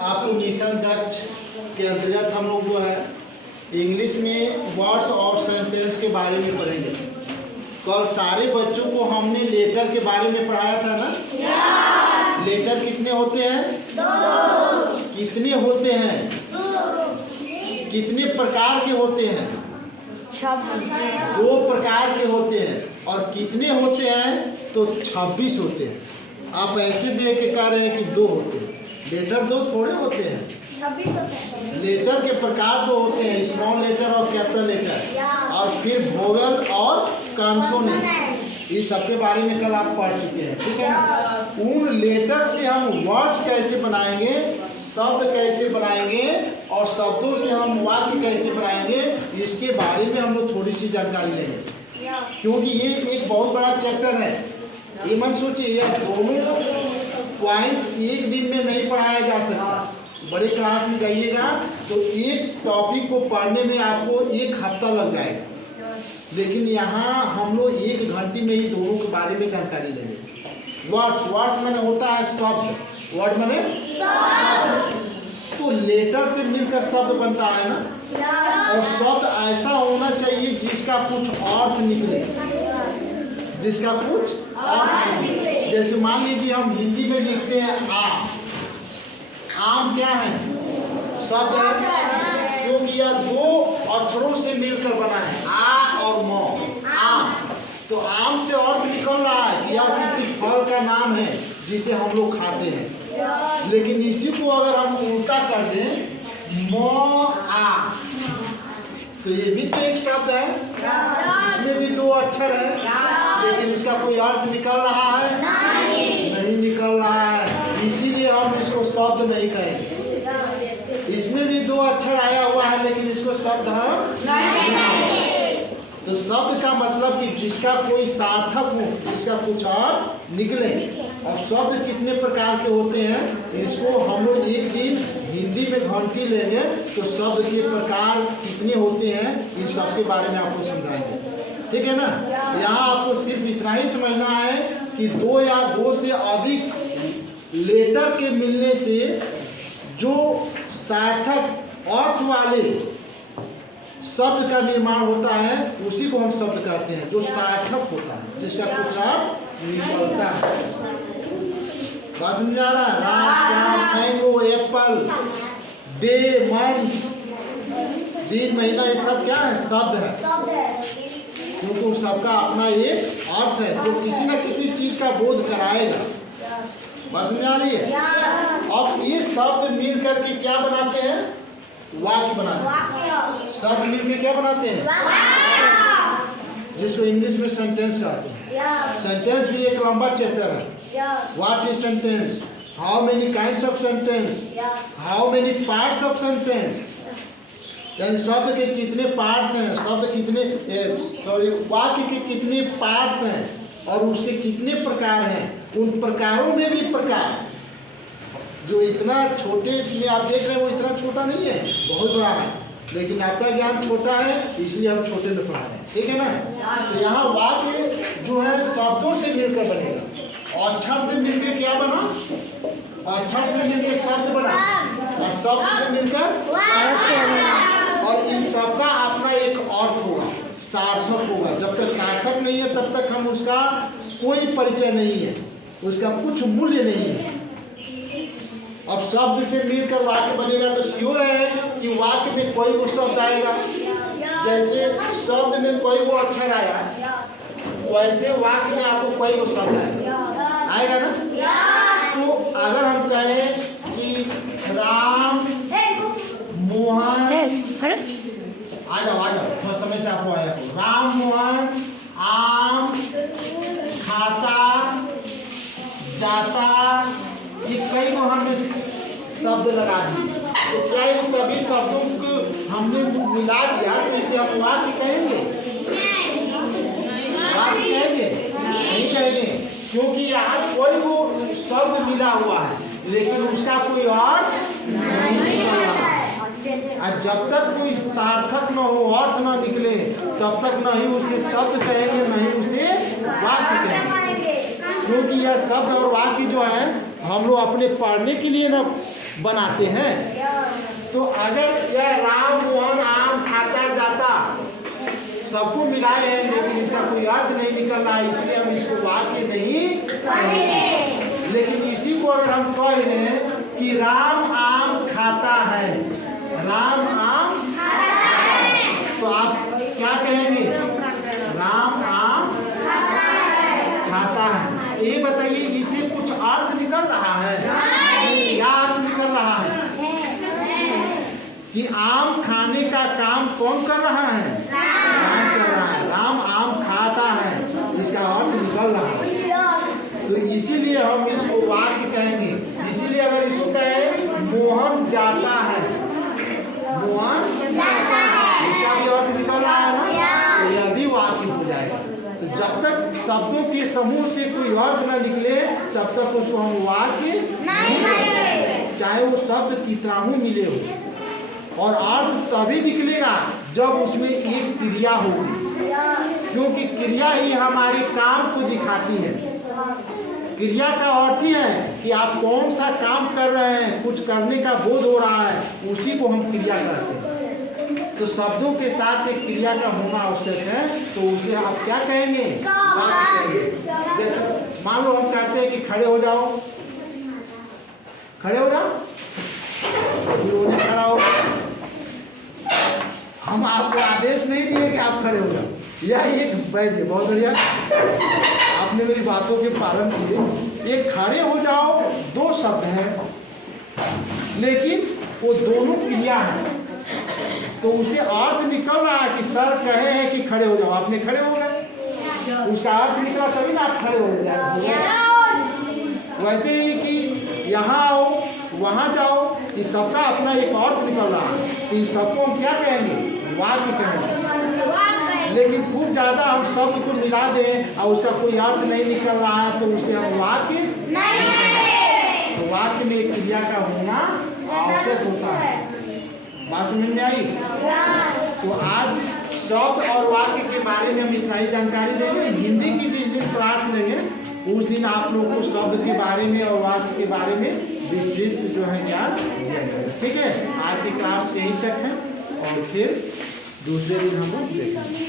आपको मिशन दक्ष के अंतर्गत हम लोग जो है इंग्लिश में वर्ड्स और सेंटेंस के बारे में पढ़ेंगे। कल सारे बच्चों को हमने लेटर के बारे में पढ़ाया था ना। लेटर कितने होते हैं? 2। कितने होते हैं? 2। कितने प्रकार के होते हैं? 2 प्रकार के होते हैं। और कितने होते हैं? तो 26 होते हैं। आप ऐसे देख के कह रहे हैं कि 2 होते हैं। लेटर 2 थोड़े होते हैं। 26 होते हैं। लेटर के प्रकार 2 होते हैं, स्मॉल लेटर और कैपिटल लेटर, और फिर वोवेल और कॉन्सोनेंट। इस सब के बारे में कल आप पढ़ चुके हैं, ठीक है ना। उन लेटर से हम वर्ड्स कैसे बनाएंगे, शब्द कैसे बनाएंगे और शब्दों से हम वाक्य कैसे बनाएंगे, इसके बारे में हम लोग थोड़ी सी जानकारी लेंगे, क्योंकि ये एक बहुत बड़ा चैप्टर है। ये मत सोचिए यह दोनों पॉइंट एक दिन में नहीं पढ़ाया जा सकता। बड़े क्लास में जाइएगा तो एक टॉपिक को पढ़ने में आपको 1 हफ्ता लग जाएगा, लेकिन यहाँ हम लोग 1 घंटे में ही दोनों के बारे में जानकारी लेंगे। वर्ड्स माने होता है शब्द, वर्ड माने तो लेटर से मिलकर शब्द बनता है ना, और शब्द ऐसा होना चाहिए जिसका कुछ अर्थ निकले, जिसका कुछ अर्थ निकले। जैसे मान लीजिए हम हिंदी में लिखते हैं आम। आम क्या है? शब्द है, क्योंकि यह 2 अक्षरों से मिलकर बना है, आ और म। आम, तो आम से अर्थ निकल रहा है कि यह किसी फल का नाम है जिसे हम लोग खाते हैं। लेकिन इसी को अगर हम उल्टा कर दें म आ, तो ये भी तो एक शब्द है, इसमें भी 2 अक्षर है, लेकिन इसका कोई अर्थ निकल रहा है? नहीं निकल रहा है। इसीलिए हम इसको शब्द नहीं कहेंगे। इसमें भी 2 अक्षर आया हुआ है, लेकिन इसको शब्द हम नहीं कहेंगे। तो शब्द का मतलब कि जिसका कोई सार्थक हो, जिसका कुछ अर्थ निकले। अब शब्द कितने प्रकार के होते हैं, इसको हम लोग एक दिन हिंदी में घंटी लेंगे तो शब्द के प्रकार कितने होते हैं इन सब के बारे में आपको समझाएंगे, ठीक है ना। यहाँ आपको सिर्फ इतना ही समझना है कि 2 या 2 से अधिक लेटर के मिलने से जो सार्थक अर्थ वाले शब्द का निर्माण होता है उसी को हम शब्द कहते हैं, जो सार्थक होता है, जिसका कुछ अर्थ निकलता है। बात समझ आ रहा है? Ram, mango, Apple, day, month, दिन, महीना, ये सब क्या है? शब्द है, क्योंकि उन सबका अपना एक अर्थ है जो किसी न किसी चीज का बोध कराएगा। बात समझ आ रही है? अब ये शब्द मिल करके क्या बनाते हैं? वाक्य बनाते हैं। शब्द मिल के क्या बनाते हैं? जिसको इंग्लिश में सेंटेंस कहते हैं। सेंटेंस भी एक लंबा चैप्टर है। What is sentence? How many kinds of sentence? How many parts of sentence? यानी शब्द के कितने पार्ट्स हैं, शब्द कितने वाक्य के कितने पार्ट्स हैं और उसके कितने प्रकार हैं। उन प्रकारों में भी प्रकार, जो इतना छोटे में आप देख रहे हैं वो इतना छोटा नहीं है, बहुत बड़ा है, लेकिन आपका ज्ञान छोटा है इसलिए हम छोटे में पढ़ा रहे हैं, ठीक है ना। तो यहाँ वाक्य जो है शब्दों से मिलकर बनेगा। अक्षर से मिलकर क्या बना? अक्षर से मिलकर शब्द बना, और शब्द से मिलकर और इन सब का अपना एक अर्थ होगा, सार्थक होगा। जब तक सार्थक नहीं है तब तक हम उसका कोई परिचय नहीं है, उसका कुछ मूल्य नहीं है। अब शब्द से मिलकर वाक्य बनेगा तो श्योर है कि वाक्य में कोई वो शब्द आएगा। जैसे शब्द में कोई वो अक्षर आया, वैसे वाक्य में आपको कोई वो शब्द आएगा ना। तो अगर हम कहें कि राम मोहन, आ जाओ थोड़ा समय से आपको आया, राम मोहन आम खाता जाता, ये कई को हमने शब्द लगा दिए। तो क्या इन सभी शब्दों को हमने मिला दिया तो इसे हम वाक्य कहेंगे? वाक्य कहेंगे? नहीं कहेंगे, क्योंकि यहाँ कोई वो शब्द मिला हुआ है लेकिन उसका कोई अर्थ नहीं निकल रहा है। और जब तक कोई सार्थक न हो, अर्थ न निकले, तब तक न ही उसे शब्द कहेंगे न ही उसे वाक्य कहेंगे। क्योंकि यह शब्द और वाक्य जो है हम लोग अपने पढ़ने के लिए ना बनाते हैं। तो अगर यह राम मोहन आम खाता जाता, सबको मिलाए हैं लेकिन इसका कोई अर्थ नहीं निकल रहा है, इसलिए हम इसको वाक्य नहीं कहेंगे। लेकिन इसी को अगर हम कह दें कि राम आम खाता है, राम आम खाता है, तो आप क्या कहेंगे? राम आम खाता है। ये बताइए, इसे कुछ अर्थ निकल रहा है? क्या अर्थ निकल रहा है? कि आम खाने का काम कौन कर रहा है? राम कर रहा है। राम आम खाता है, इसका अर्थ निकल रहा है। तो इसीलिए हम इसको वाक्य कहेंगे। इसीलिए अगर इसको कहें मोहन जाता है, मोहन जाता है, इसका भी अर्थ निकल रहा है ना, तो यह भी वाक्य हो जाएगा। तो जब तक शब्दों के समूह से कोई अर्थ न निकले तब तक उसको हम वाक्य नहीं कहेंगे, चाहे वो शब्द कितना ही मिले हो। और अर्थ तभी निकलेगा जब उसमें एक क्रिया होगी, क्योंकि क्रिया ही हमारे काम को दिखाती है। क्रिया का अर्थ ही है कि आप कौन सा काम कर रहे हैं, कुछ करने का बोध हो रहा है, उसी को हम क्रिया कहते हैं। तो शब्दों के साथ एक क्रिया का होना आवश्यक है, तो उसे आप क्या कहेंगे? वाक्य कहेंगे। जैसे मान लो हम कहते हैं कि खड़े हो जाओ, खड़े हो जाओ, सभी लोगों ने खड़ा हो। हम आपको आदेश नहीं दिए कि आप खड़े हो जाओ, यह एक बैठिए, बहुत बढ़िया, आपने मेरी बातों के पालन किए। ये खड़े हो जाओ दो शब्द हैं, लेकिन वो दोनों क्रिया है, तो उसे अर्थ निकल रहा है कि सर कहे हैं कि खड़े हो जाओ, आपने खड़े हो गए, उसका अर्थ निकला तभी ना आप खड़े हो जाए। वैसे ही कि यहाँ आओ वहाँ जाओ, इस सबका अपना एक अर्थ निकल रहा है, तो इस सबको हम क्या कहेंगे? वाक्य कहेंगे। लेकिन खूब ज़्यादा हम शब्द को मिला दें और उसका कोई अर्थ नहीं निकल रहा है, तो उसे हम वाक्य नहीं कहेंगे। तो वाक्य में एक क्रिया का होना आवश्यक होता है। बात समझ में आई? तो आज शब्द और वाक्य के बारे में हम इतना ही जानकारी देंगे। हिंदी की जिस दिन क्लास लेंगे उस दिन आप लोगों को शब्द के बारे में और वाक्य के बारे में विस्तृत जो है ज्ञान दिया जाएगा। ठीक है, आज की क्लास यहीं तक है और फिर दूसरे दिन हम लोग देखेंगे।